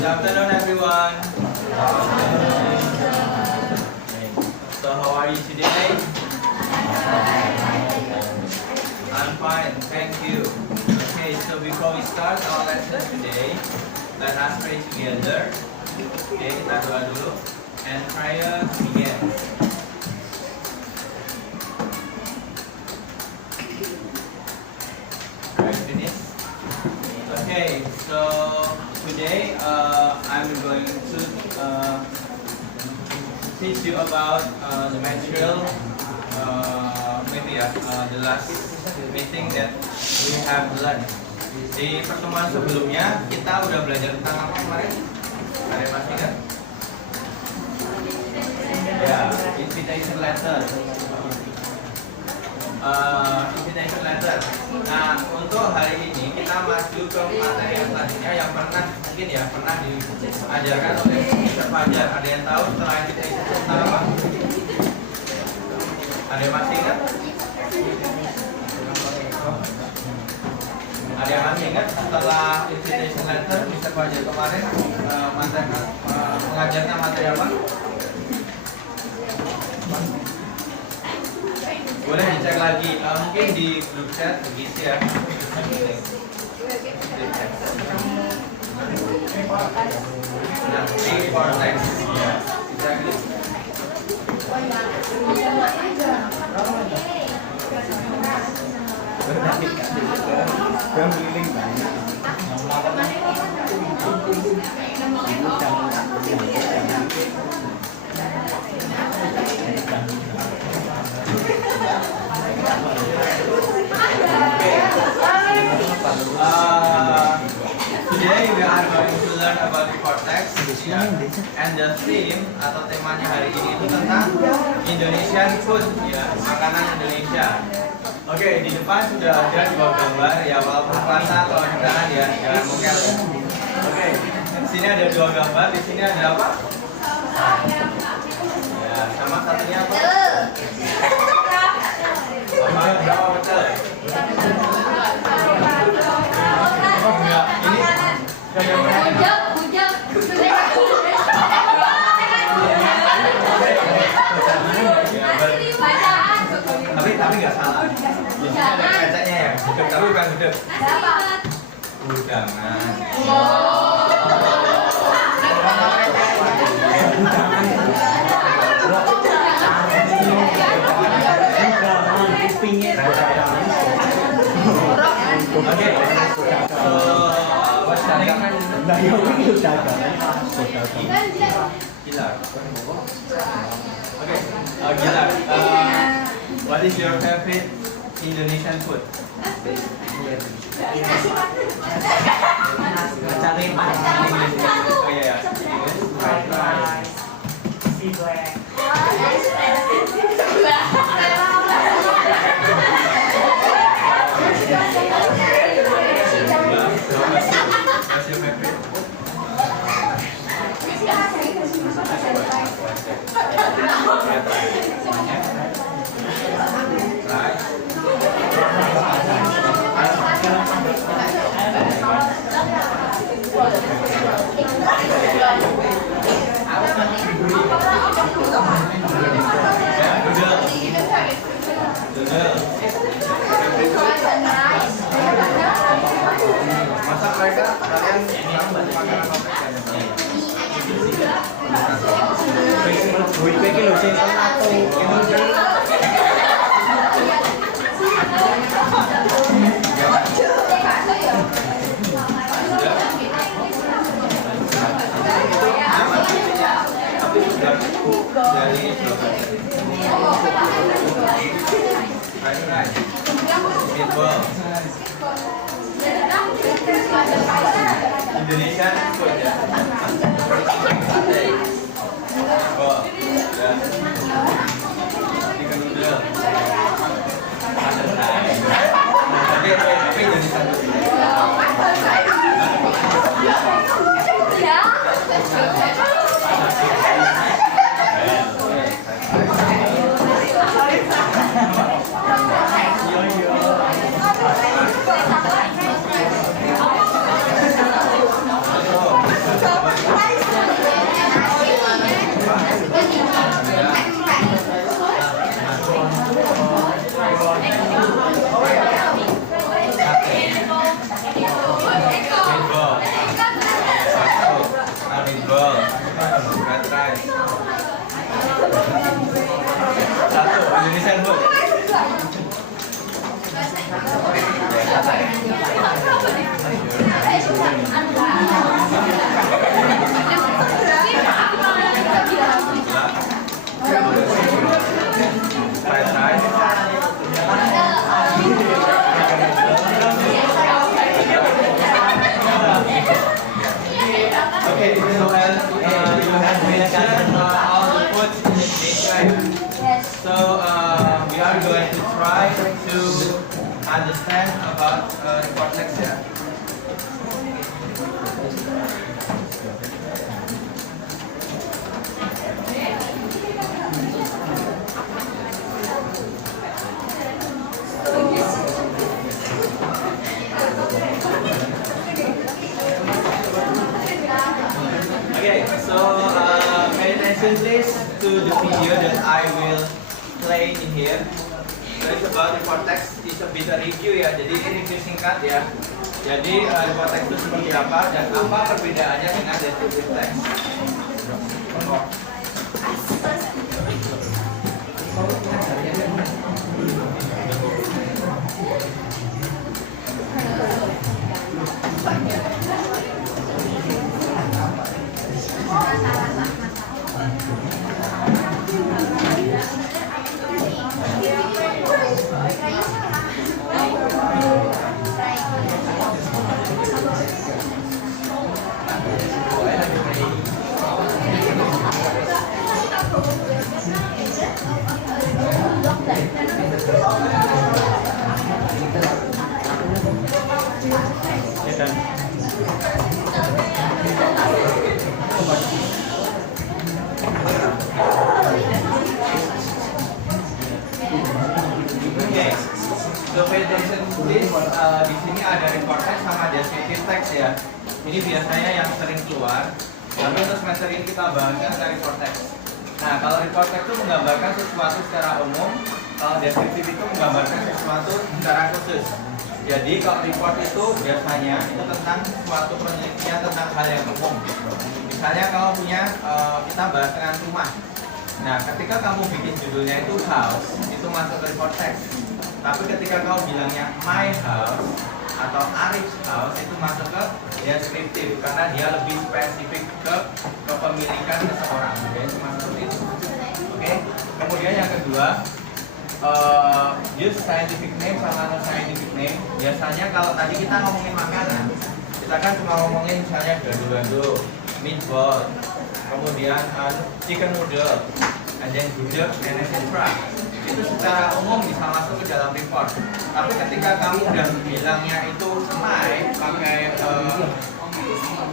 Good afternoon, everyone. So, how are you today? I'm fine, thank you. Okay, so before we start our lesson today, let us pray together. Okay, kita doa dulu. And prayer begins. Okay, so today I'm going to teach you about the material, the last meeting that we have learned. Di pertemuan sebelumnya kita udah belajar tentang apa kemarin? Ada yang masih ingat? Ya, invitation letter. Invitation letter. Nah, untuk hari ini kita maju ke materi yang tadinya yang mungkin pernah diajarkan oleh Mr. Fajar. Ada yang tahu setelah invitation letter apa? Ada yang masih ingat? Ada yang masih ingat setelah invitation letter Mr. Fajar kemarin mengajarkan materi apa? Boleh dicek lagi, mungkin di grup chat begitu ya. Nah, di vortex ya, exactly. Today we are going to learn about the cortex, and the theme atau temanya hari ini itu tentang Indonesian food, ya, makanan Indonesia. Oke, di depan sudah ada dua gambar ya, walaupun kelihatan kalau jangan ya, jangan mungkin. Oke, di sini ada dua gambar, di sini ada apa? Ya, sama satunya apa? Sama berapa betul? Tapi nggak salah. Di sini ada kacanya ya, gudeg, tapi bukan gudeg. Udangan. Oke. Gilar. What is your favorite Indonesian food? Oh iya. Fried rice. Black. What's your favorite? Masak mereka kalian makanan apa? Indonesia food ya. Chicken noodle. Tapi Indonesia Okay, so you have mentioned all the foods in Indonesia. So we are going to try to understand about report text ya. Okay, so pay attention please to the video that I will play in here. So it's about report text, it's a bit a review ya, jadi ini review singkat ya. Jadi report text itu seperti apa dan apa perbedaannya dengan descriptive text. Okay, so pay attention please. Di sini ada report text sama descriptive text ya. Ini biasanya yang sering keluar. Tapi untuk semester ini kita bahasnya tentang report text. Nah, kalau report text itu menggambarkan sesuatu secara umum, kalau descriptive itu menggambarkan sesuatu secara khusus. Jadi kalau report itu biasanya itu tentang suatu penelitian tentang hal yang umum. Misalnya kamu punya, kita bahas tentang rumah. Nah, ketika kamu bikin judulnya itu house, itu masuk ke report text. Tapi ketika kamu bilangnya my house atau Arif's house, itu masuk ke descriptive karena dia lebih spesifik ke kepemilikan seseorang. Oke, cuma seperti itu. Oke. Kemudian yang kedua, use scientific name sama non scientific name. Biasanya kalau tadi kita ngomongin makanan, kita kan cuma ngomongin misalnya gado-gado, meatball, kemudian chicken noodle, and then gudeg, and etc. Itu secara umum bisa masuk ke dalam report. Tapi ketika kamu udah bilangnya itu my pakai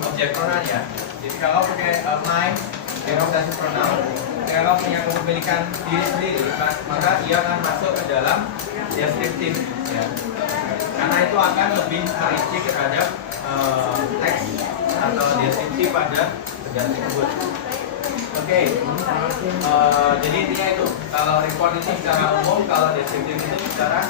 objek pronoun ya. Jadi kalau pakai my denominasi pronoun, ketika kamu punya kepemilikan diri sendiri, maka dia akan masuk ke dalam descriptive ya. Karena itu akan lebih merinci terhadap teks atau deskripsi pada bagian tersebut. Oke, jadi intinya itu kalau report itu secara umum, kalau deskriptif itu secara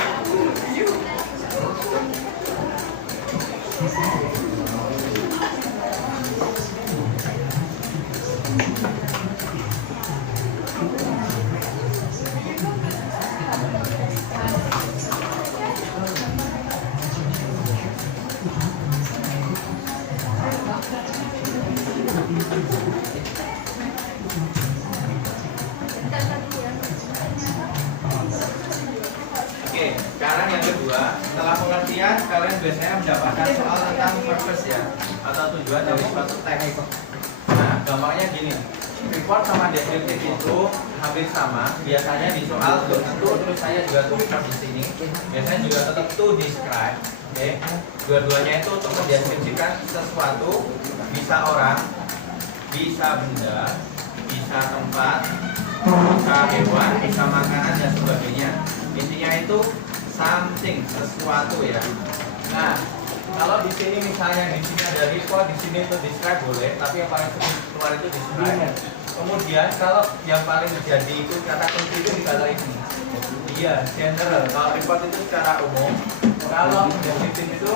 Oke, sekarang yang kedua, setelah pengertian kalian biasanya mendapatkan soal tentang purpose ya, atau tujuan dari suatu teks. Nah, gampangnya gini, report sama descriptive itu hampir sama. Biasanya di soal terus saya juga tulis di sini. Biasanya juga tetap to describe. Oke, dua-duanya itu untuk mendeskripsikan sesuatu, bisa orang, bisa benda, bisa tempat, bisa hewan, bisa makanan dan sebagainya. Intinya itu something, sesuatu ya. Nah, kalau di sini misalnya di sini ada report, di sini itu describe boleh, tapi yang paling sering keluar itu describe. Kemudian kalau yang paling terjadi itu kata kunci itu di kata ini. Iya, general. Kalau report itu secara umum, kalau descriptive itu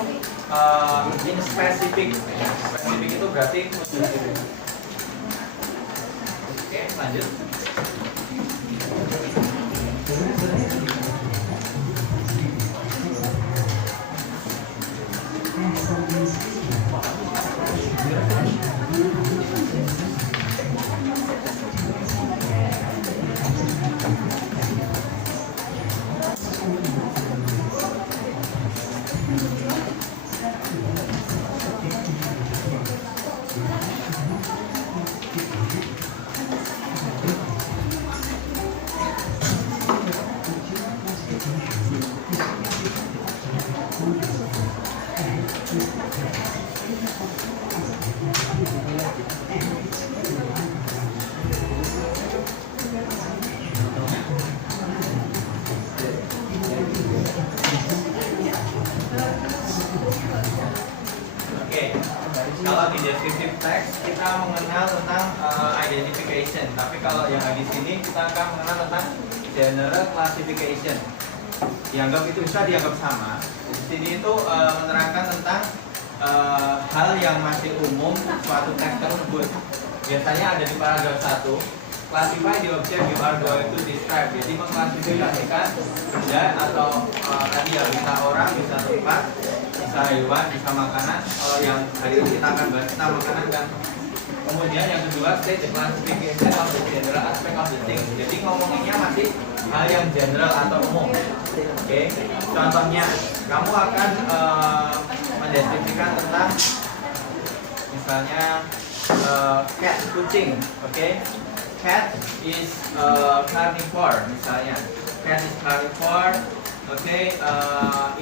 in specific. Specific itu berarti khusus. Oke, lanjut. teks kita mengenal tentang identification, tapi kalau yang di sini kita akan mengenal tentang general classification. Dianggap itu bisa dianggap sama. Di sini itu menerangkan tentang hal yang masih umum suatu teks tersebut. Biasanya ada di paragraf 1. Classify the object you are going to describe. Jadi mengklasifikasikan benda atau tadi ya, bisa orang, bisa tempat, bisa hewan, bisa makanan. Kalau yang hari ini kita akan bahas tentang makanan kan. Kemudian yang kedua, state the classification of the general aspect of the thing. Jadi ngomonginnya masih hal yang general atau umum. Oke. Contohnya, kamu akan mendeskripsikan tentang misalnya cat, kucing. Oke. Cat is carnivore misalnya. Cat is carnivore. Okay,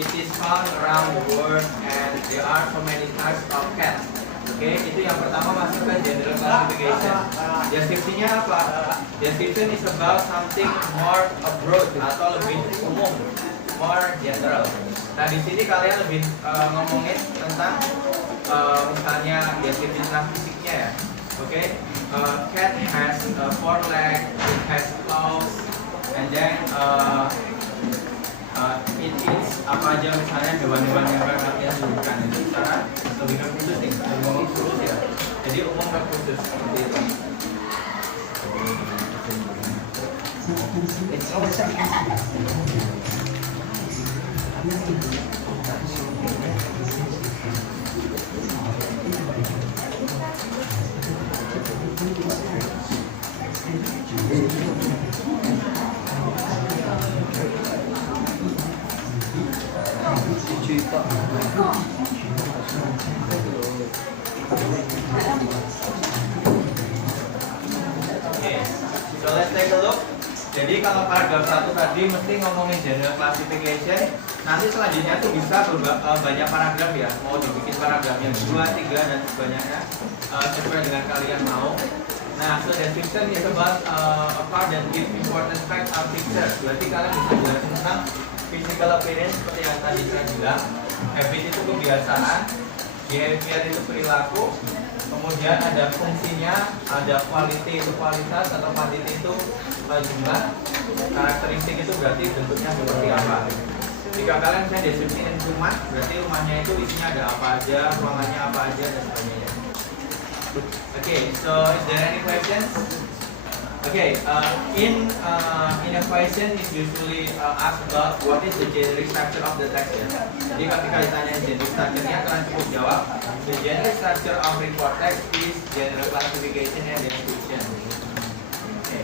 it is found around the world and there are so many types of cats. Oke, itu yang pertama masuk ke general classification. Deskripsinya apa? Description is about something more broad atau lebih umum, more general. Nah di sini kalian lebih ngomongin tentang misalnya deskripsi tentang fisiknya ya. Oke, cat has 4 legs, it has claws, and then it is apa aja misalnya hewan-hewan yang kalian sebutkan itu secara lebih ke khusus nih, lebih ngomong khusus ya. Jadi umum ke khusus seperti itu. So let's take a look. Jadi kalau paragraf 1 tadi mesti ngomongin general classification. Nanti selanjutnya tuh bisa banyak paragraf ya. Mau dibikin paragrafnya 2, 3 dan sebagainya sesuai dengan kalian mau. Nah, so description is about a part that gives important facts or pictures. Berarti kalian bisa jelasin tentang physical appearance seperti yang tadi saya bilang. Habit itu kebiasaan, behavior itu perilaku. Kemudian ada fungsinya, ada quality itu kualitas atau quantity itu jumlah. Karakteristik itu berarti bentuknya seperti apa. Jika kalian misalnya deskripsiin rumah, berarti rumahnya itu isinya ada apa aja, ruangannya apa aja dan sebagainya. Okay, so is there any questions? Okay, in a question is usually asked about what is the generic structure of the text. Jadi ketika ditanya generic structure-nya, kalian cukup jawab the generic structure of report text is general classification and description. Okay.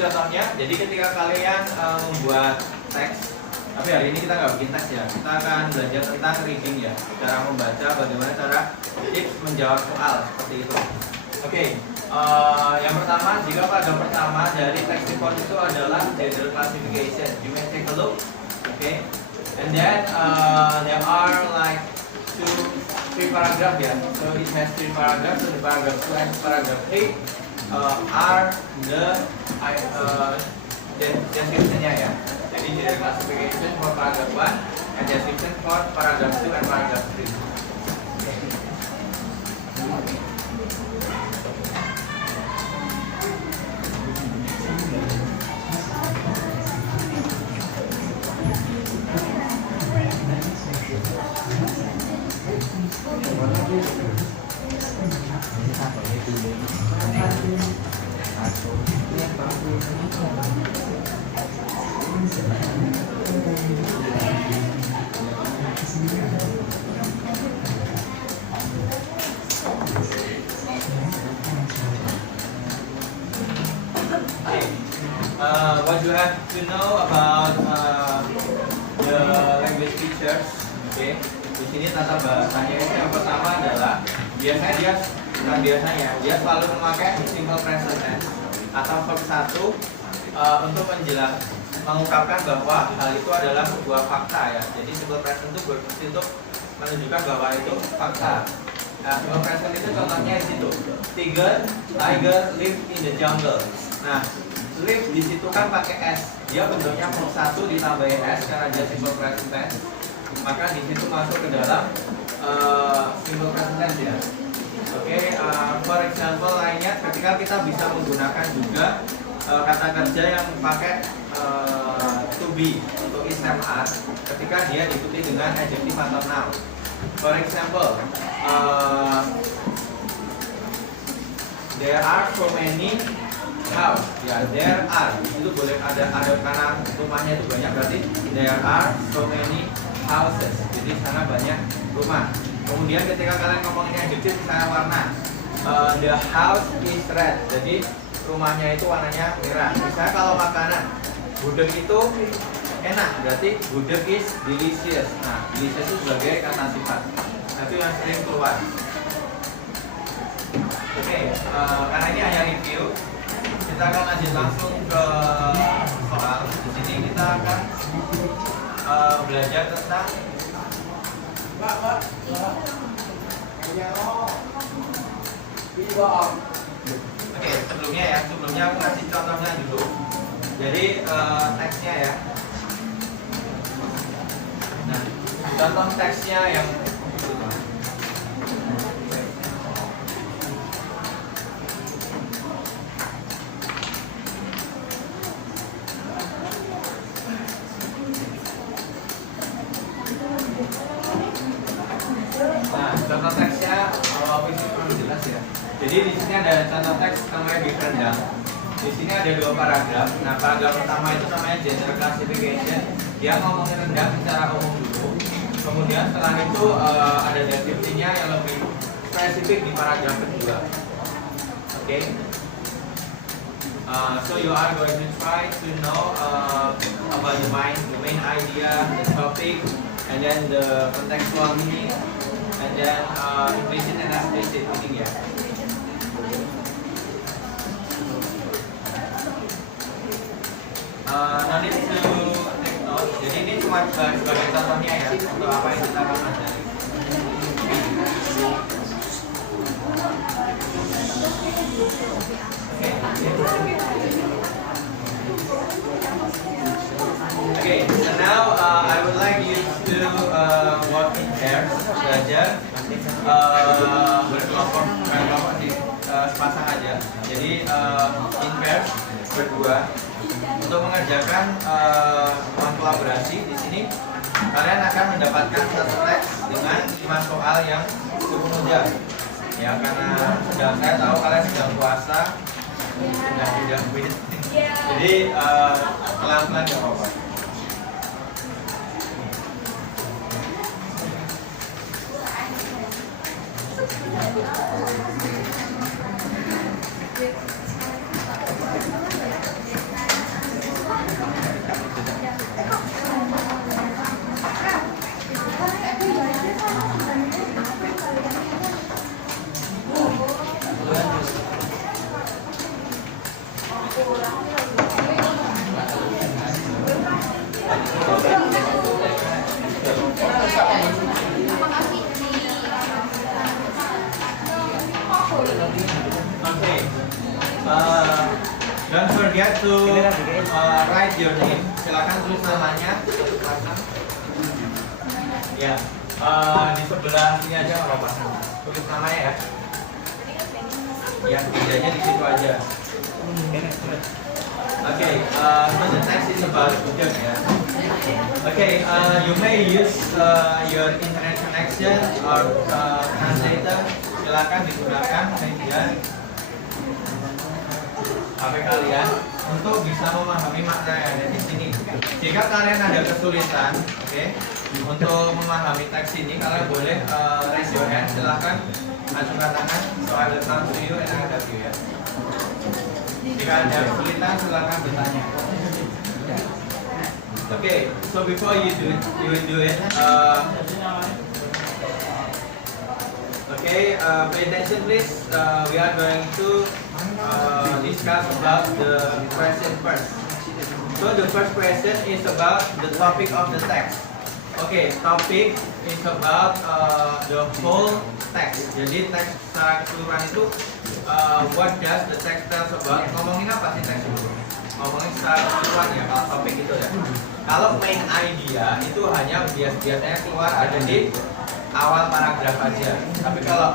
Contohnya, jadi ketika kalian membuat teks, tapi hari ini kita nggak bikin teks ya, kita akan belajar tentang reading ya, cara membaca, bagaimana cara tips menjawab soal seperti itu. Oke, yang pertama, jika paragraf pertama dari text report itu adalah general classification, you may take a look, okay, and then there are like 3 paragraph ya, so it has 3 paragraphs, so the paragraph 2 and paragraph 3 are the description-nya ya. Jadi general classification for paragraph 1 and description for paragraph 2 and paragraph 3. what you have to know about the language features. Oke, di sini tata bahasanya itu yang pertama adalah biasanya dia selalu memakai simple present tense atau verb 1 untuk mengungkapkan bahwa hal itu adalah sebuah fakta ya. Jadi simple present itu berfungsi untuk menunjukkan bahwa itu fakta. Nah, simple present itu contohnya di situ. Tiger live in the jungle. Nah, live di situ kan pakai s. Dia bentuknya verb 1 ditambahin s karena dia simple present tense. Maka di situ masuk ke dalam simple present tense ya. Oke, for example lainnya ketika kita bisa menggunakan juga kata kerja yang pakai to be untuk SMR ketika dia diikuti dengan adjective atau noun. For example, there are so many house. Ya, there are itu boleh ada karena rumahnya itu banyak, berarti there are so many houses. Jadi sana banyak rumah. Kemudian ketika kalian ngomongin adjective misalnya warna, the house is red. Jadi rumahnya itu warnanya merah. Misalnya kalau makanan, gudeg itu enak, berarti gudeg is delicious. Nah, delicious itu sebagai kata sifat. Nah, itu yang sering keluar. Oke, karena ini hanya review, kita akan lanjut langsung ke soal. Di sini kita akan belajar tentang Oke, sebelumnya aku kasih contohnya dulu. Jadi teksnya ya. Nah, contoh teksnya yang contoh teksnya kurang jelas ya. Jadi di sini ada contoh teks namanya Big Rendang. Di sini ada 2 paragraf. Nah, paragraf pertama itu namanya General Classification. Dia ngomongin rendang secara umum dulu. Kemudian setelah itu ada deskripsinya yang lebih spesifik di paragraf kedua. Oke. So you are going to try to know about the main idea, the topic, and then the contextual meaning. And then implicit and explicit meaning ya. Nanti to take note. Jadi ini cuma sebagai contohnya ya untuk apa yang kita akan pelajari. Okay, so now I would like you to work in pairs, belajar berkelompok sih, sepasang aja. Jadi in pairs berdua untuk mengerjakan kolaborasi. Di sini kalian akan mendapatkan satu teks dengan 5 soal yang cukup mudah. Ya, karena saya tahu kalian sedang puasa, sudah wait. Jadi pelan-pelan gak apa-apa. Don't forget to write your name. Silakan tulis namanya. Ya, di sebelah sini aja nggak apa-apa. Tulis namanya ya. Yang bedanya di situ aja. Okay, so the text is about gudeg ya. Okay, you may use your internet connection or translator. Silakan digunakan media HP kalian untuk bisa memahami makna yang ada di sini. Jika kalian ada kesulitan, untuk memahami teks ini, kalian boleh raise your hand. Silahkan ajukan tangan. So I will come to you and I will help you ya. Jika ada kesulitan, silahkan bertanya. Okay, so before you do it. Okay, pay attention please. We are going to discuss about the question first. So the first question is about the topic of the text. Okay, topic is about the whole text. Jadi teks secara keseluruhan itu what does the text tells about? Ngomongin apa sih teks itu? Ngomongin secara keseluruhan ya kalau topik itu ya. Kalau main idea itu hanya biasanya keluar ada di awal paragraf aja. Tapi kalau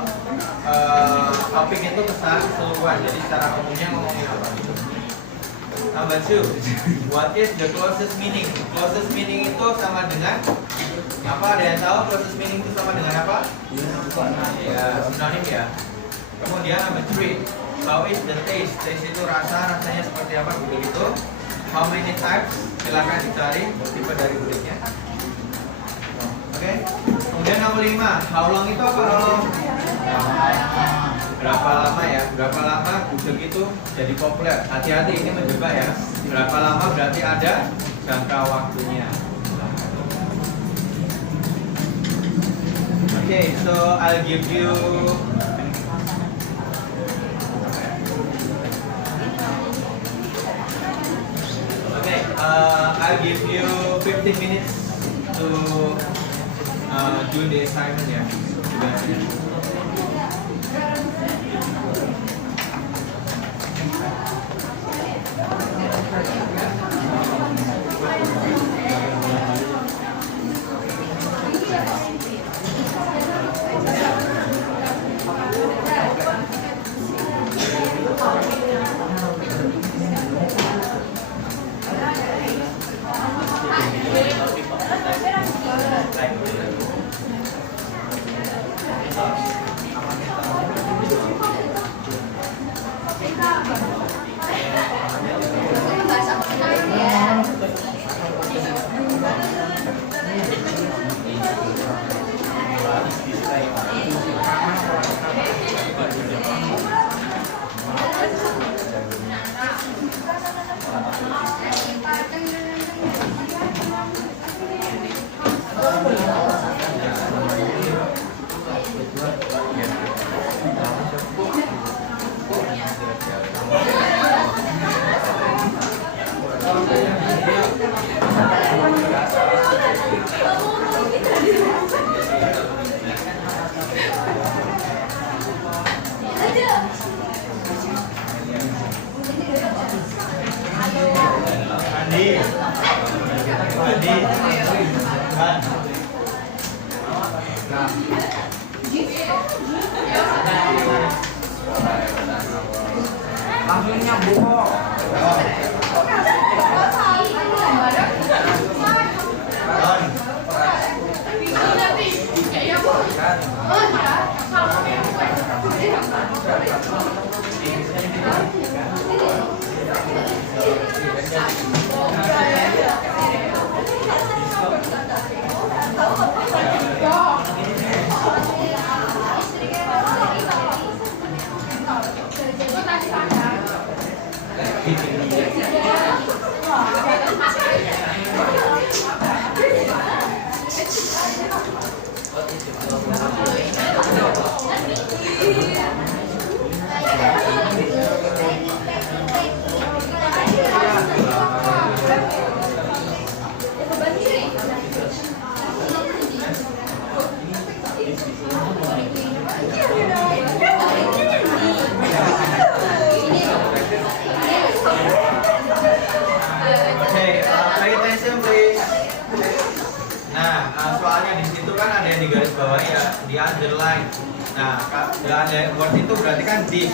topik itu keseluruhan, jadi secara umumnya ngomongin apa gitu. Number 2, what is the closest meaning? Closest meaning itu sama dengan apa? Ada yang tahu closest meaning itu sama dengan apa? Ya, sinonim ya. Kemudian number 3, how is the taste? Taste itu rasanya seperti apa begitu? How many types? Silakan dicari tipe dari berikutnya. Oke. Kemudian nomor 5, how long itu apa? How long? Berapa lama ya? Berapa lama Google itu jadi populer? Hati-hati ini menjebak ya. Berapa lama berarti ada jangka waktunya. Okay, so I'll give you I'll give you 15 minutes to do the assignment ya. Langsung nyambung. Soalnya di situ kan ada yang digaris bawah ya, di underline. Nah, the word itu berarti kan this.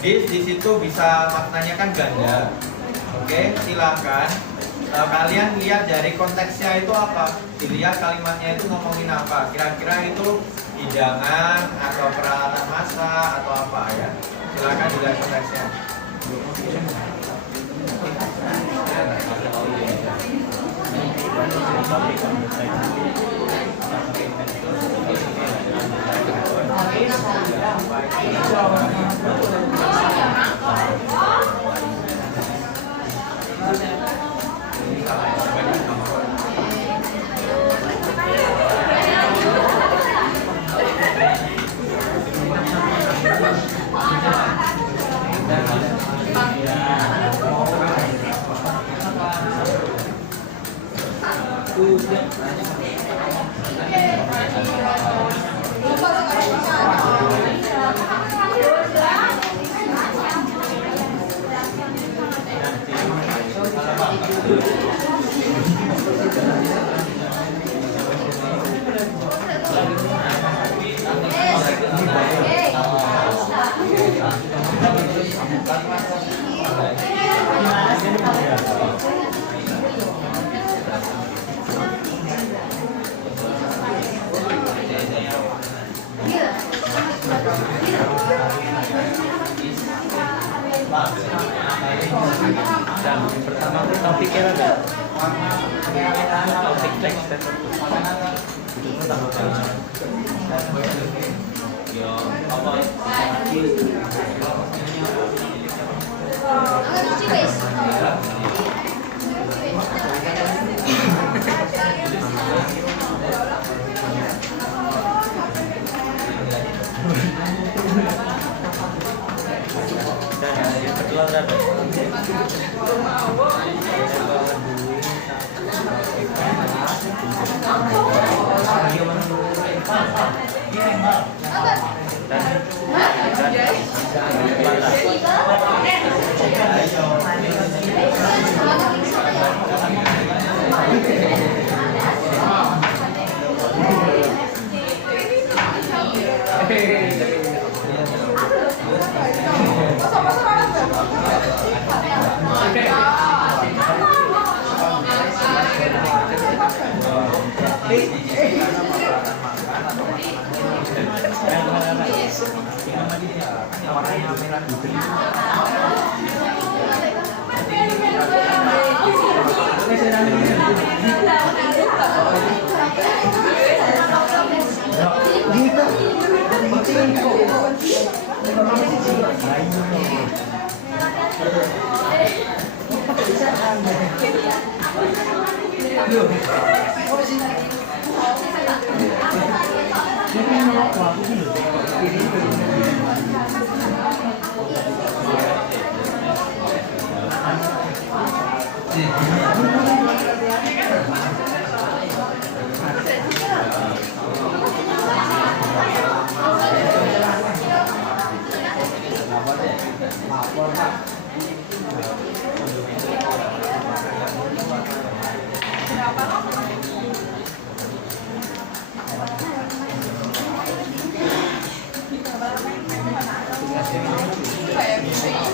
This di situ bisa maknanya kan ganda. Oke, silakan kalian lihat dari konteksnya itu apa. Dilihat kalimatnya itu ngomongin apa. Kira-kira itu hidangan atau peralatan masak atau apa ya. Silakan dilihat konteksnya. Dan pertama aku topik kira ada topik teks dan yang kedua ada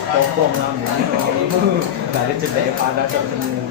popong lah, dari cedek pada tersenyum.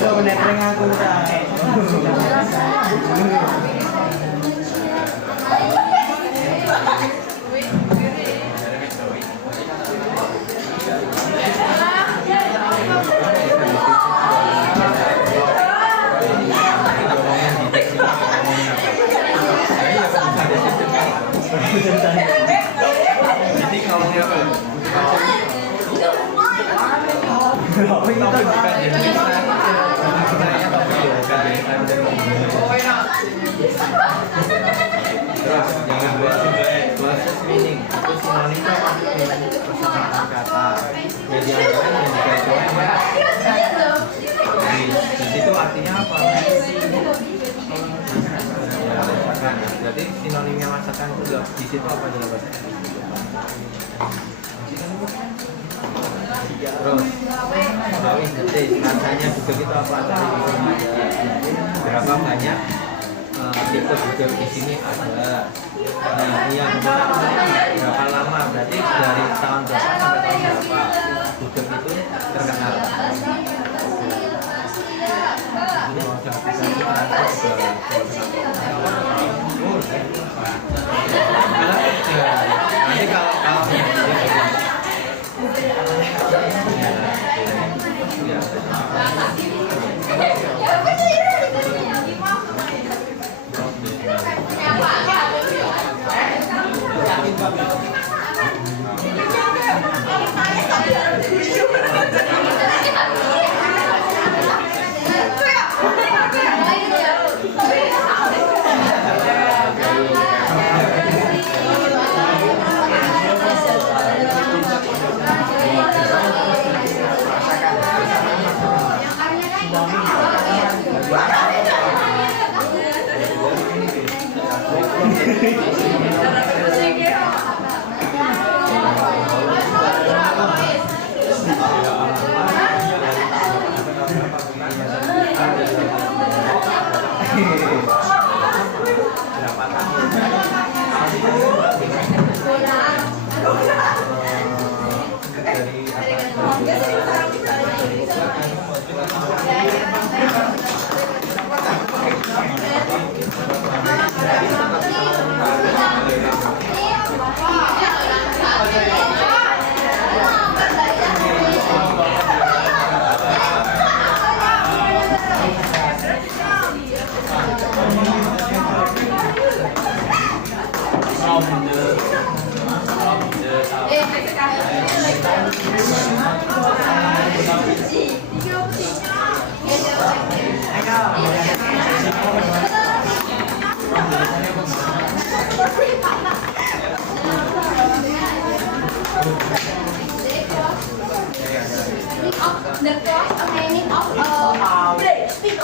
Lo neteng aku udah. Jadi kalau dia jangan buat closest meaning itu sinonimnya persamaan kata media lain yang dikaitkan di situ artinya apa? Ya, masakan. Berarti sinonimnya masakan itu di situ apa dalam bahasa Indonesia? Terus bawih detik rasanya juga kita apa tadi di sini ada berapa banyak tipe budek di sini ada. Nah yang berapa lama berarti dari tahun berapa sampai tahun berapa budek itu terkenal. Ini sudah bisa kita nanti kalau The cost of meaning of speak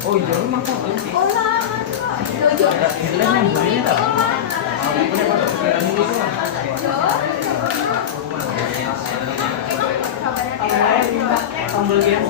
Oh iya, rumah kok. Tombol game.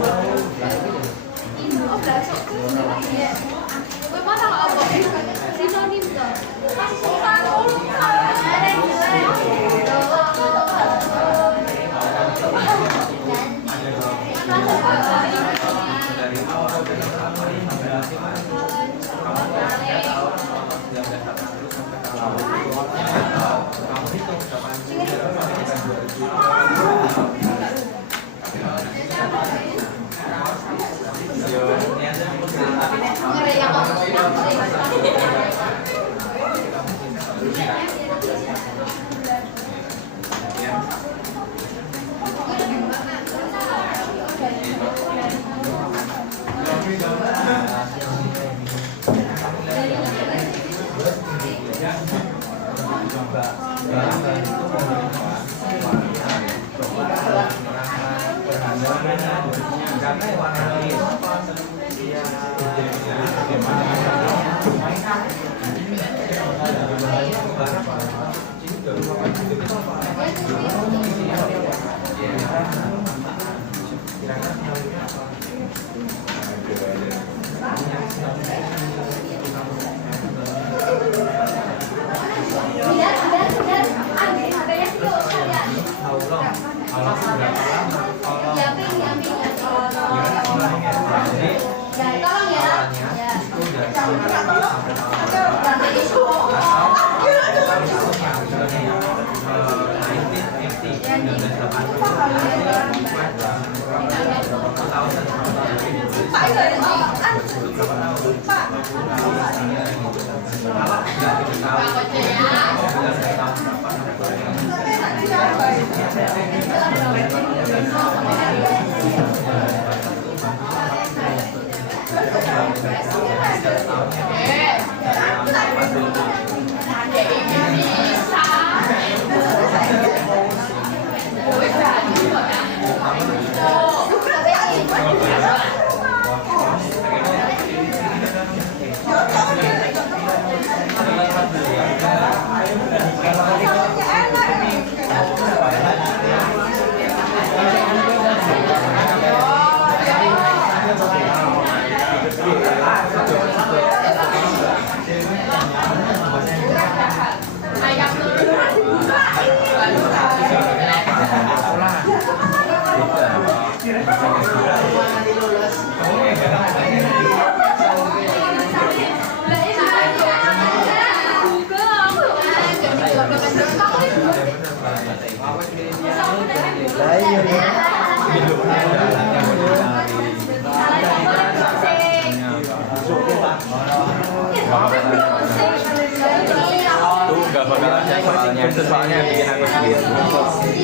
Tuh nggak bakal ada soalnya, itu soalnya yang bikin aku sendiri.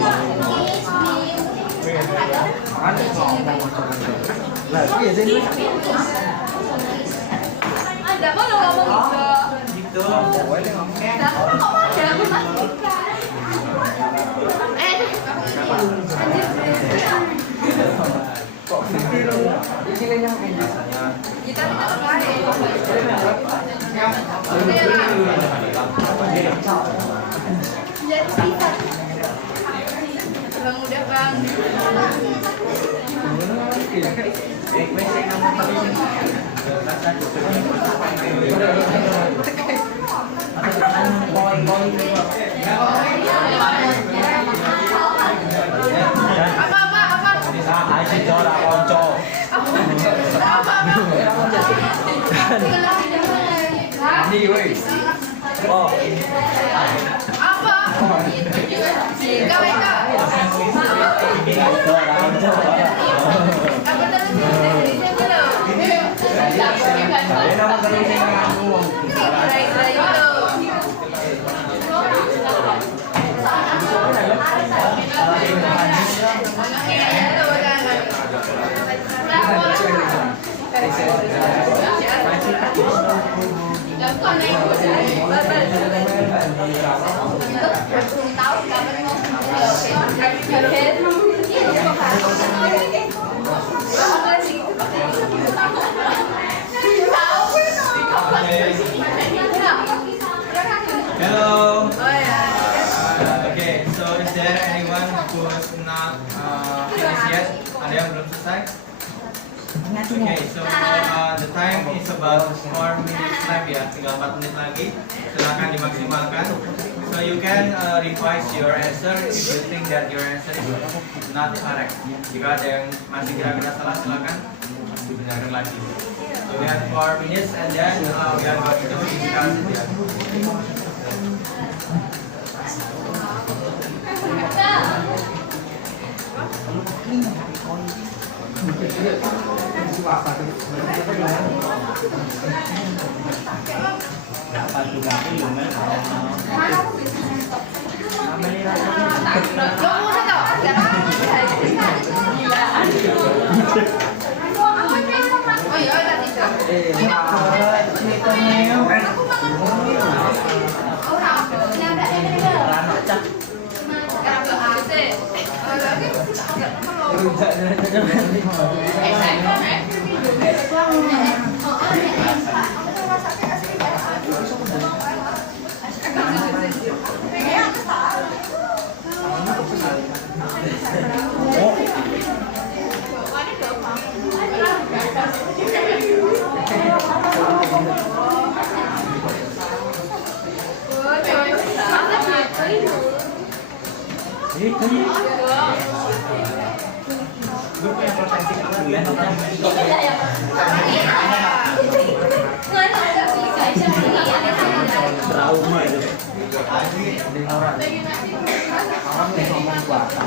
Lah, iya sih. Ada apa lo ngomong gitu? Gitu. Nah, kok ada aku pastikan. Kok gitu? Ini yang Kita tetap lain. Jadi kita. Bang udah bang. Apa? Aji jora konco. Ini woi. Oh, Apa? Ika. jora konco. Apa tadi saya belum? Ini nama terusnya ngomong. Hello. Okay, so is there anyone who is not finished yet? Ada yang belum selesai? Okay, so the time is about 4 minutes left ya, tinggal 4 menit lagi. Silakan dimaksimalkan. So you can revise your answer if you think that your answer is not correct. Jika ada yang masih kira-kira salah, silakan dibenarkan lagi. So we have 4 minutes and then we are going to discuss it ya. Dapat juga belum ya? Ini kan grup yang potensi kebulan trauma itu. Orang yang ngomong kuasa.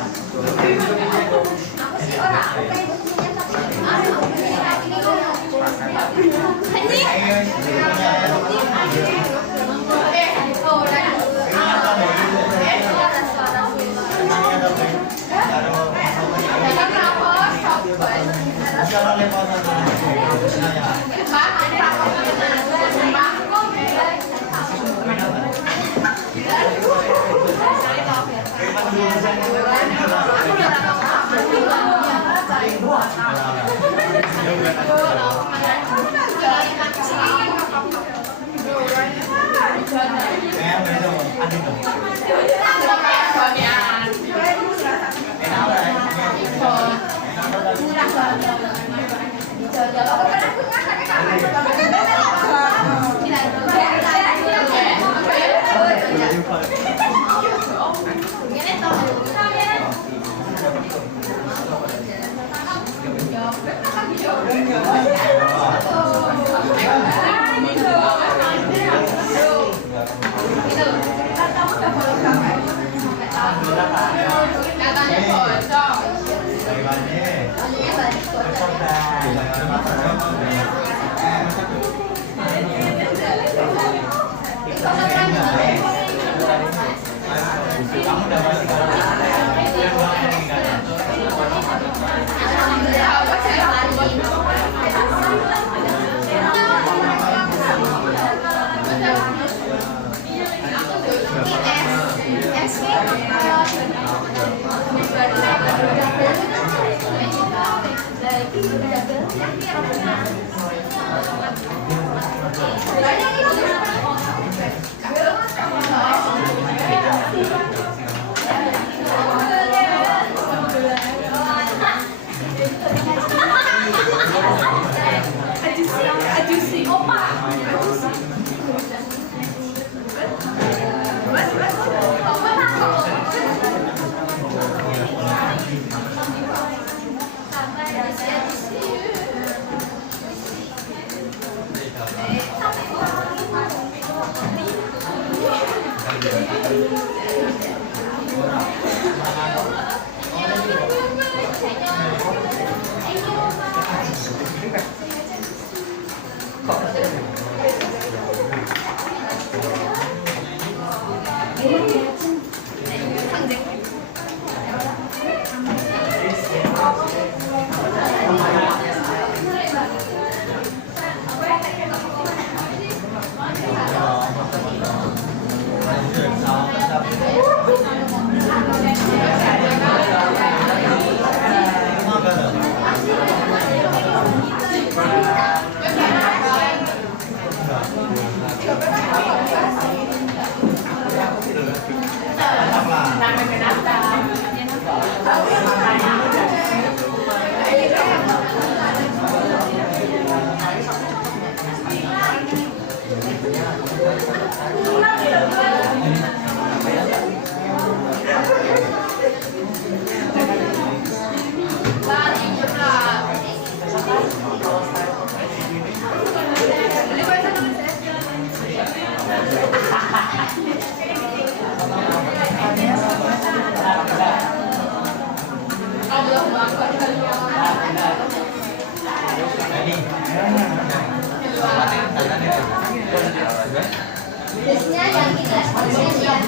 Biasanya yang kita spesial.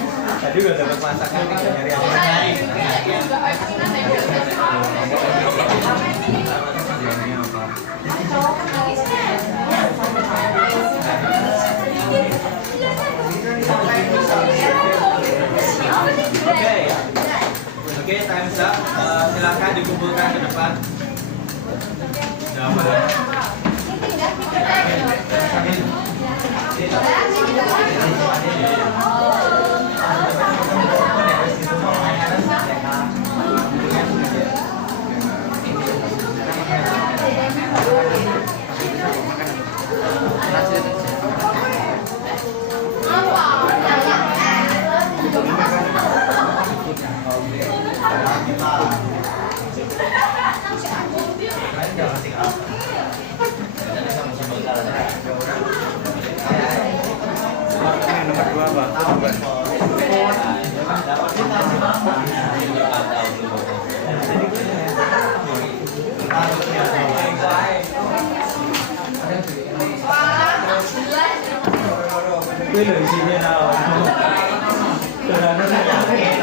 Tadi udah dapat masakan nih, nyari apa? Oke, Oke, time's up. Silakan dikumpulkan ke depan. Jawabannya. Nomor 2 apa? Gue lo isinya nào? Terlalu yakin.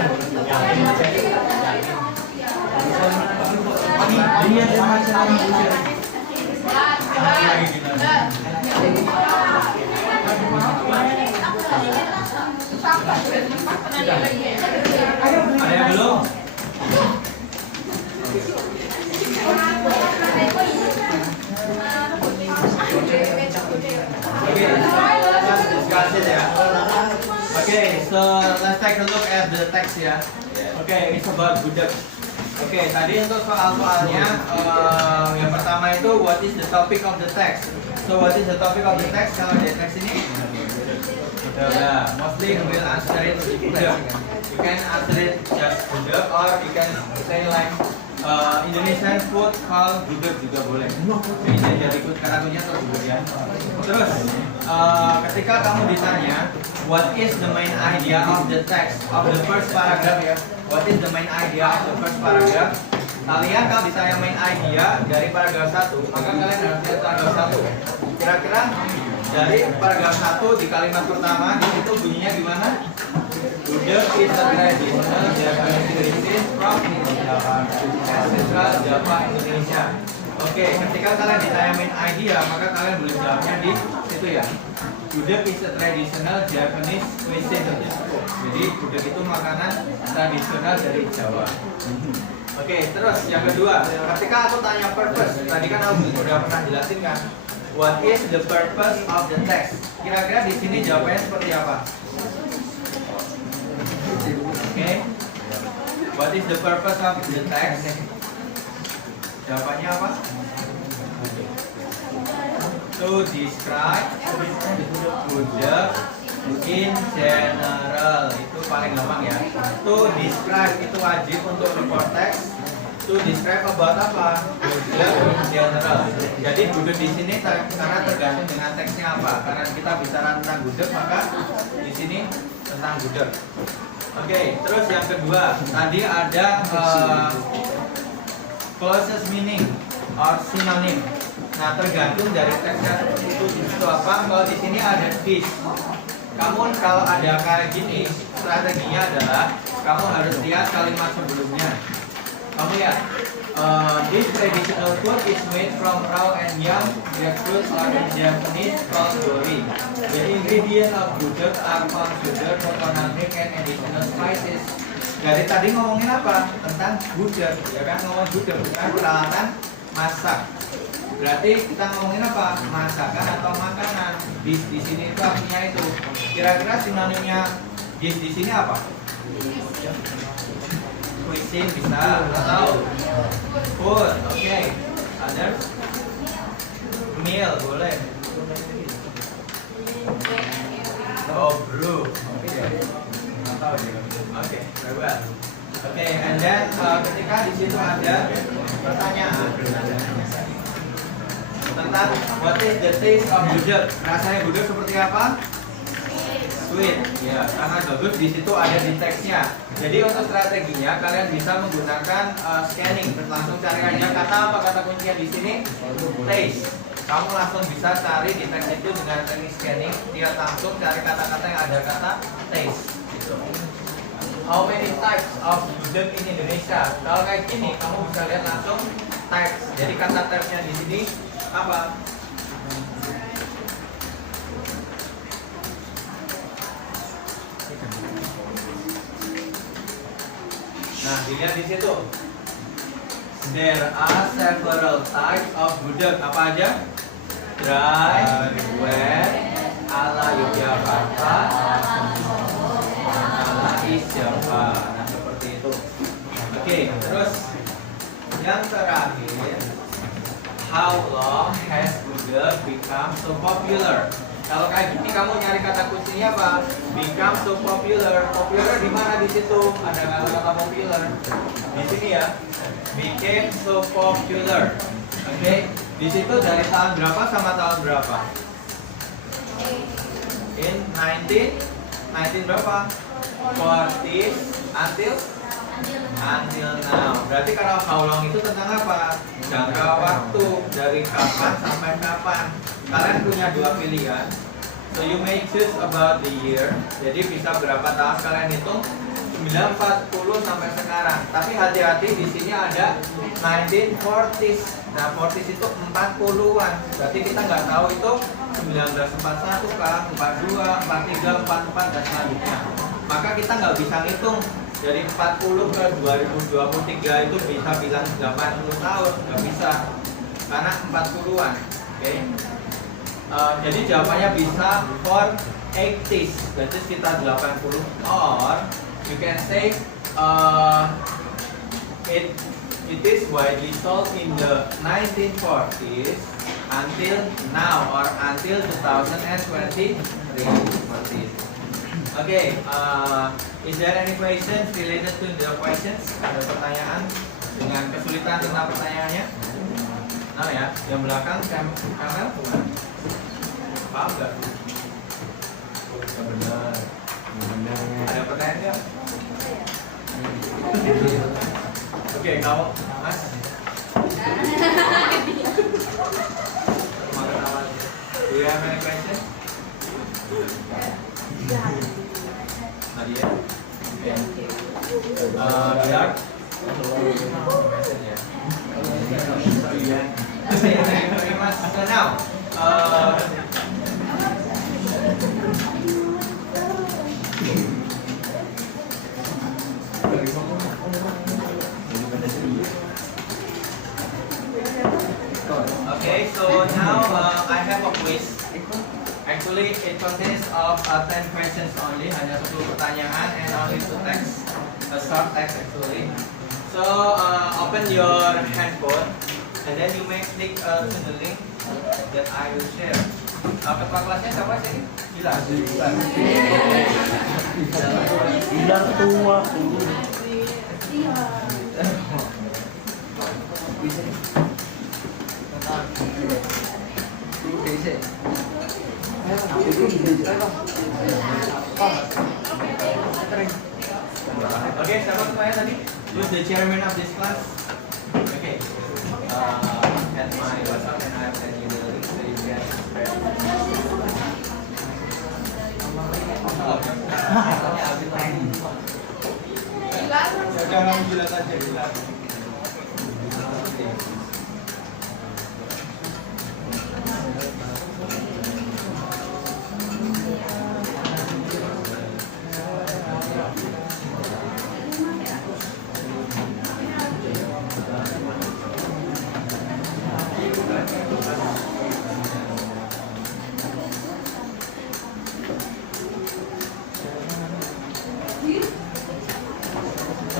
Dia ada masalah. Ada yang belum? Okay, so let's take a look at the text ya. Okay, it's about budak. Oke, tadi untuk soal-soalnya yang pertama itu what is the topic of the text. So what is the topic of the text? Kalau di text ini udah, mostly will answer it budak. You can answer it just budak or you can say like Indonesian food called budak juga boleh. Jadi jadi ikut karakternya terus kemudian. Terus ketika kamu ditanya what is the main idea of the text of the first paragraph ya? What is the main idea of the first paragraph? Kalian kalau ditanya main idea dari paragraf 1, maka kalian harus lihat paragraf 1. Kira-kira dari paragraf 1 di kalimat pertama di situ bunyinya gimana? Budak is a traditional Japanese cuisine from Central Java, Indonesia. Oke, ketika kalian ditanya main idea, maka kalian boleh jawabnya di situ ya. Budak is a traditional Japanese cuisine. Jadi budak itu makanan tradisional dari Jawa. Oke, terus yang kedua, ketika aku tanya purpose, tadi kan aku udah pernah jelasin kan, what is the purpose of the text? Kira-kira di sini jawabannya seperti apa? Oke, what is the purpose of the text? Jawabannya apa? To describe budak in general, itu paling gampang ya. To describe itu wajib untuk report text. To describe about apa? Budak in general. Jadi budak di sini karena tergantung dengan teksnya apa. Karena kita bicara tentang budak, maka di sini tentang budak. Oke, terus yang kedua, tadi ada closest meaning or synonym. Nah, tergantung dari teksnya itu apa. Kalau di sini ada this. Kamu kalau ada kayak gini, strateginya adalah kamu harus lihat kalimat sebelumnya. Kamu lihat, this traditional food is made from raw and young grapefruit or in Japanese called dori. The ingredient of budak are corn sugar, coconut milk, and additional spices. Dari tadi ngomongin apa? Tentang budak, ya kan? Ngomong budak bukan peralatan masak. Berarti kita ngomongin apa? Masakan atau makanan. Di sini itu artinya itu. Kira-kira sinonimnya di sini apa? Cuisine bisa atau food, oke. Others? Meal boleh. Oh, brew. Oke, very well. Oke, and then ketika di situ ada pertanyaan tentang what is the taste of budak. Rasanya budak seperti apa? Sweet. Ya, sangat bagus. Di situ ada di teksnya. Jadi untuk strateginya kalian bisa menggunakan scanning. Langsung cari aja kata apa kata kuncinya di sini. Taste. Kamu langsung bisa cari di teks itu dengan teknik scanning. Lihat langsung cari kata-kata yang ada kata taste. Gitu. How many types of budak in Indonesia? Kalau kayak gini, kamu bisa lihat langsung types. Jadi kata typesnya di sini apa? Nah, dilihat di situ. There are several types of gudeg. Apa aja? Dry, wet, ala Yogyakarta, ala East Java. Nah, seperti itu. Oke, terus yang terakhir, how long has gudeg become so popular? Kalau kayak gini kamu nyari kata kuncinya apa? Become so popular. Popular di mana di situ? Ada kata-kata popular. Di sini ya. Became so popular. Oke. Di situ dari tahun berapa sama tahun berapa? In 19 berapa? 40s until now. Berarti kalau how long itu tentang apa? Jangka waktu dari kapan sampai kapan. Kalian punya dua pilihan. So you may choose about the year. Jadi bisa berapa tahun kalian hitung? 940 sampai sekarang. Tapi hati-hati di sini ada 1940s. Nah, 40s itu 40-an. Berarti kita nggak tahu itu 1941 kah, 42, 43, 44 dan selanjutnya. Maka kita nggak bisa ngitung dari 40 ke 2023 itu bisa bilang 80 tahun, nggak bisa. Karena 40-an. Oke. Jadi jawabannya bisa for 80s, berarti sekitar 80, or you can say it is widely sold in the 1940s until now or until 2023. Okay, is there any questions related to the questions? Ada pertanyaan dengan kesulitan tentang pertanyaannya? Nah ya, yang belakang kamera bukan? Paham nggak? Nggak benar. Ada pertanyaan nggak? Oke, kamu Mas? Do you have any question? Nadia? Okay. Biar? So now, okay, so now I have a quiz. Actually, it consists of 10 questions only, hanya 10 pertanyaan and only 2 text, a short text actually. So open your handphone and then you may click to the link that I will share. Ketua kelasnya siapa sih? Gila. Bilang tua. Okay, siapa ketuanya tadi? Who's the chairman of this class? Okay. At my WhatsApp and I have sent you the link so you can spread. Jangan bilang aja bilang.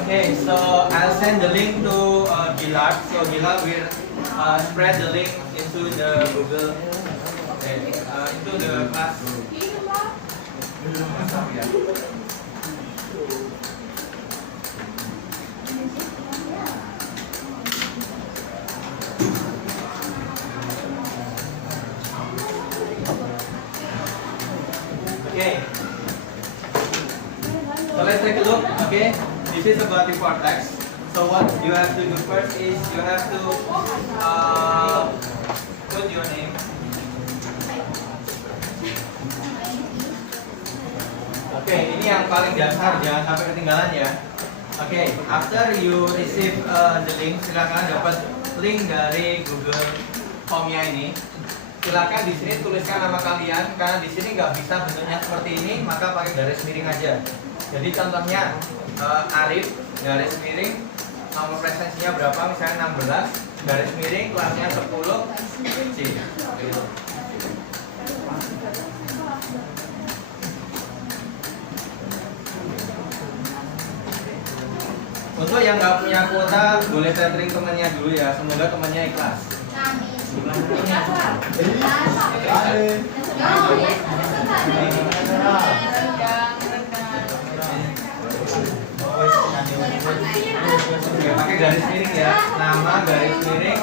Okay, so I'll send the link to Gilad. So Gilad will spread the link into the Google, into the class. Okay. So let's take a look. Okay. This is about report text. So what you have to do first is you have to put your name. Oke, ini yang paling dasar, jangan sampai ketinggalan ya. Oke, after you receive the link, silakan dapat link dari Google Form-nya ini. Silakan di sini tuliskan nama kalian, karena di sini nggak bisa bentuknya seperti ini, maka pakai garis miring aja. Jadi contohnya Arif garis miring nomor presensinya berapa, misalnya 16 garis miring kelasnya 10 C gitu. Untuk yang nggak punya kuota boleh tethering temannya dulu ya, semoga temannya ikhlas. Oke, pakai garis miring ya, nama garis miring,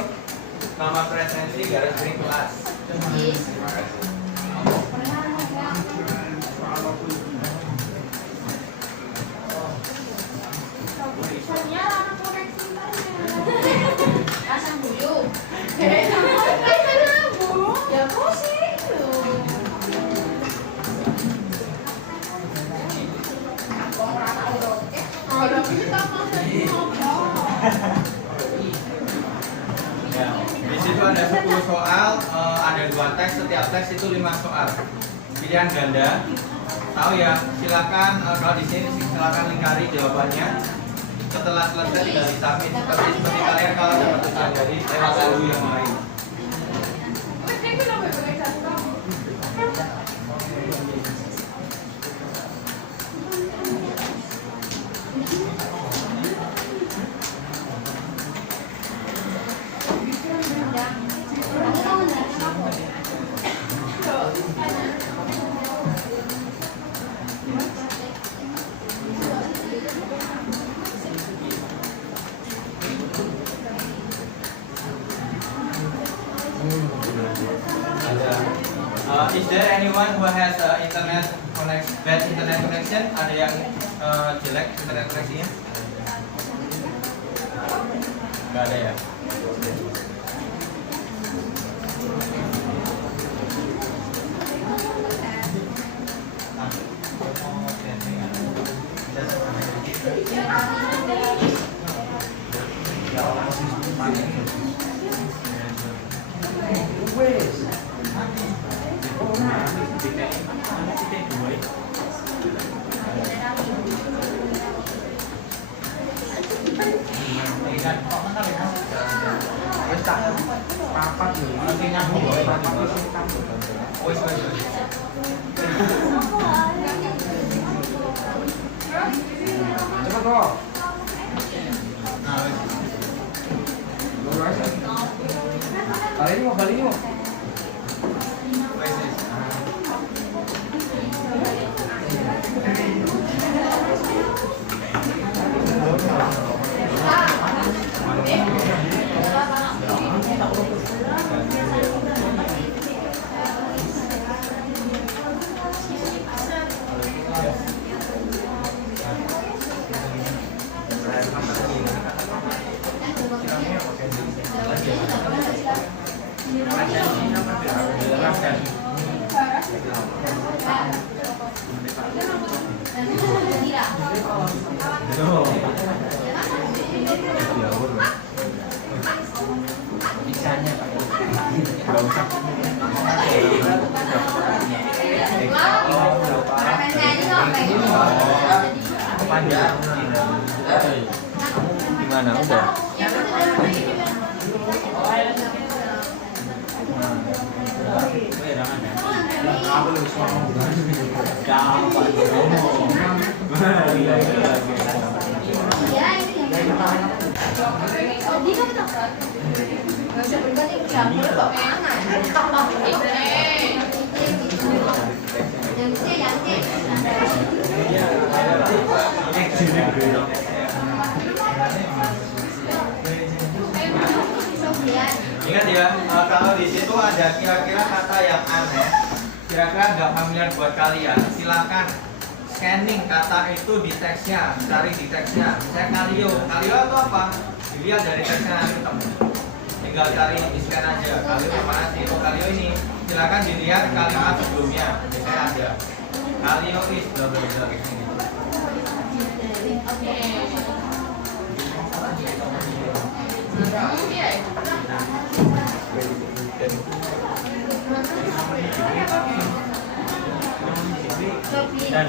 nama presensi garis miring kelas. Terima kasih. Pasang dulu. Ya pusing tuh. Ya, di situ ada 10 soal, ada 2 teks, setiap teks itu 5 soal. Pilihan ganda. Tahu ya, silakan kalau di sini silakan lingkari jawabannya. Setelah selesai tinggal disubmit seperti kalian kalau dapat ujian dari lewat guru yang lain. Is there anyone who has bad internet connection? Ada yang jelek internet koneksinya? Gak ada ya. Cepat kok. Kali ini mau. Gimana udah? Ingat ya, kalau di situ ada kira-kira kata yang aneh, kira-kira nggak familiar buat kalian, silakan scanning kata itu di teksnya, cari di teksnya. Saya kalio itu apa? Dilihat dari teksnya nanti ketemu. Tinggal cari di scan aja. Kalio mana sih? Oh, kalio ini. Silakan dilihat kalimat sebelumnya. Biasanya ada. Kalio is bla bla bla kayak gini. Dan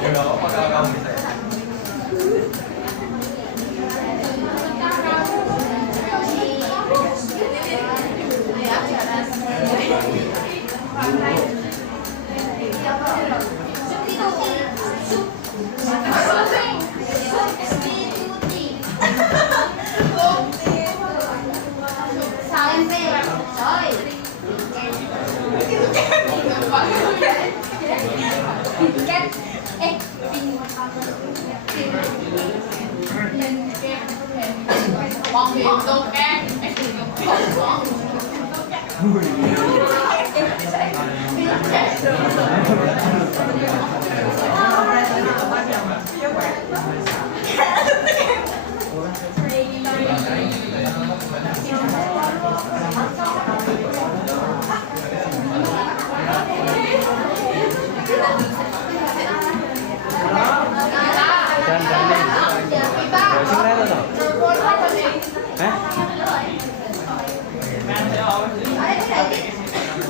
Ya nggak apa-apa kalau kamu bisa ya.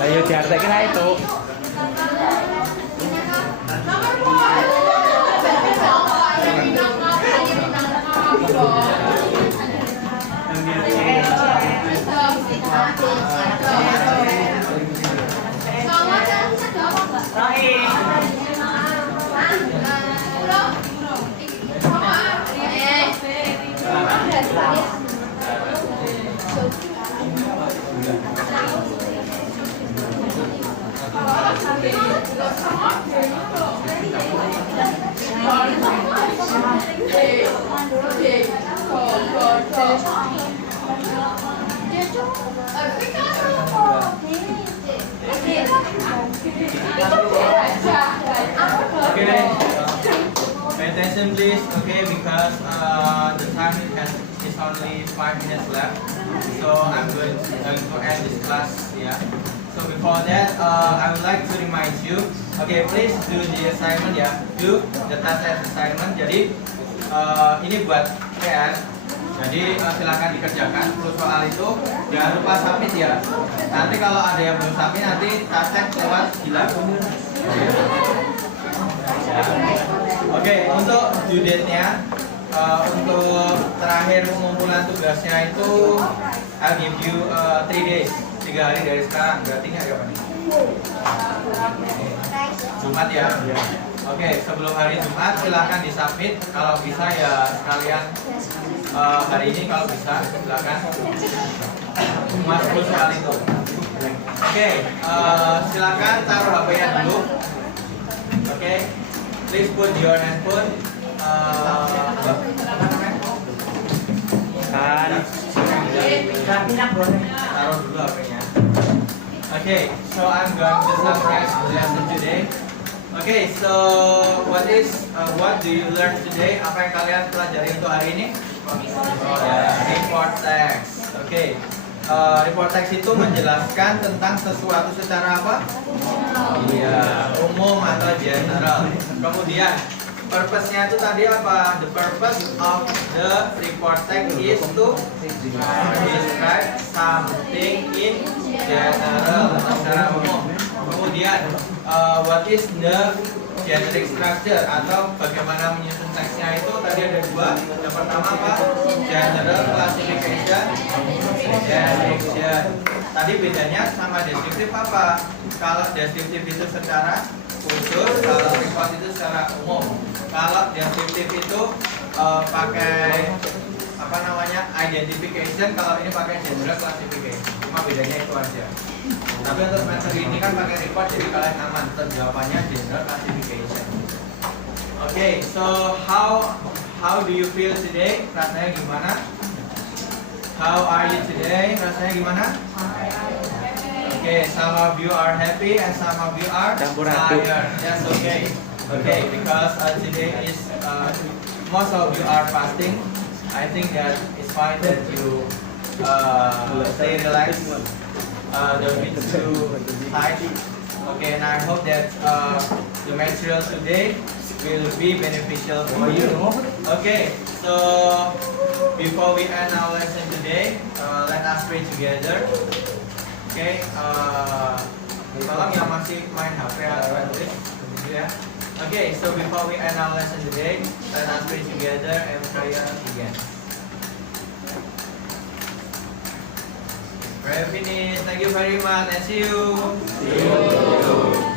Lah yo diartekke ra itu. Okay, pay attention please, okay, because the time is only 5 minutes left, so I'm going to end this class, yeah. So before that, I would like to remind you, okay, please do the assignment, ya, do the task and assignment. Jadi ini buat kalian, jadi silakan dikerjakan 10 soal itu, jangan lupa submit ya. Nanti kalau ada yang belum submit, nanti task lewat gila. Oke, untuk due date-nya, untuk terakhir pengumpulan tugasnya itu I'll give you 3 days, 3 hari dari sekarang. Berarti nggak kapan nih? Jumat ya. Oke, sebelum hari Jumat silahkan disubmit. Kalau bisa ya sekalian hari ini, kalau bisa silahkan masuk soal itu. Oke, silakan taruh HP-nya dulu. Oke, please put your handphone. Taruh dulu HP-nya. Okay, so I'm going to summarize the lesson today. Okay, so what do you learn today? Apa yang kalian pelajari untuk hari ini? Report text. Okay, report text itu menjelaskan tentang sesuatu secara apa? Iya, umum atau general. Kemudian purpose-nya itu tadi apa? The purpose of the report text is to describe something in general atau secara umum. Kemudian what is the generic structure atau bagaimana menyusun teksnya itu tadi ada dua. Yang pertama apa? General classification, description. Tadi bedanya sama deskriptif apa? Kalau deskriptif itu secara khusus, kalau report itu secara umum. Kalau deskriptif itu pakai apa namanya identification, kalau ini pakai general classification. Cuma bedanya itu aja. Tapi untuk materi ini kan pakai report, jadi kalian aman. Jawabannya general classification. Okay, so how do you feel today? Rasanya gimana? How are you today? Rasanya gimana? Okay, some of you are happy and some of you are Campur aduk. tired. That's okay. Okay, because today is most of you are fasting. I think that it's fine that you stay relaxed. Don't be too tight. Okay, and I hope that the material today will be beneficial for you. Okay, so before we end our lesson today, let us pray together. Okay, tolong yang masih main HP atau tulis, gitu ya. Okay, so before we end our lesson today, let us pray together and pray again. Pray finish. Thank you very much and see you. See you.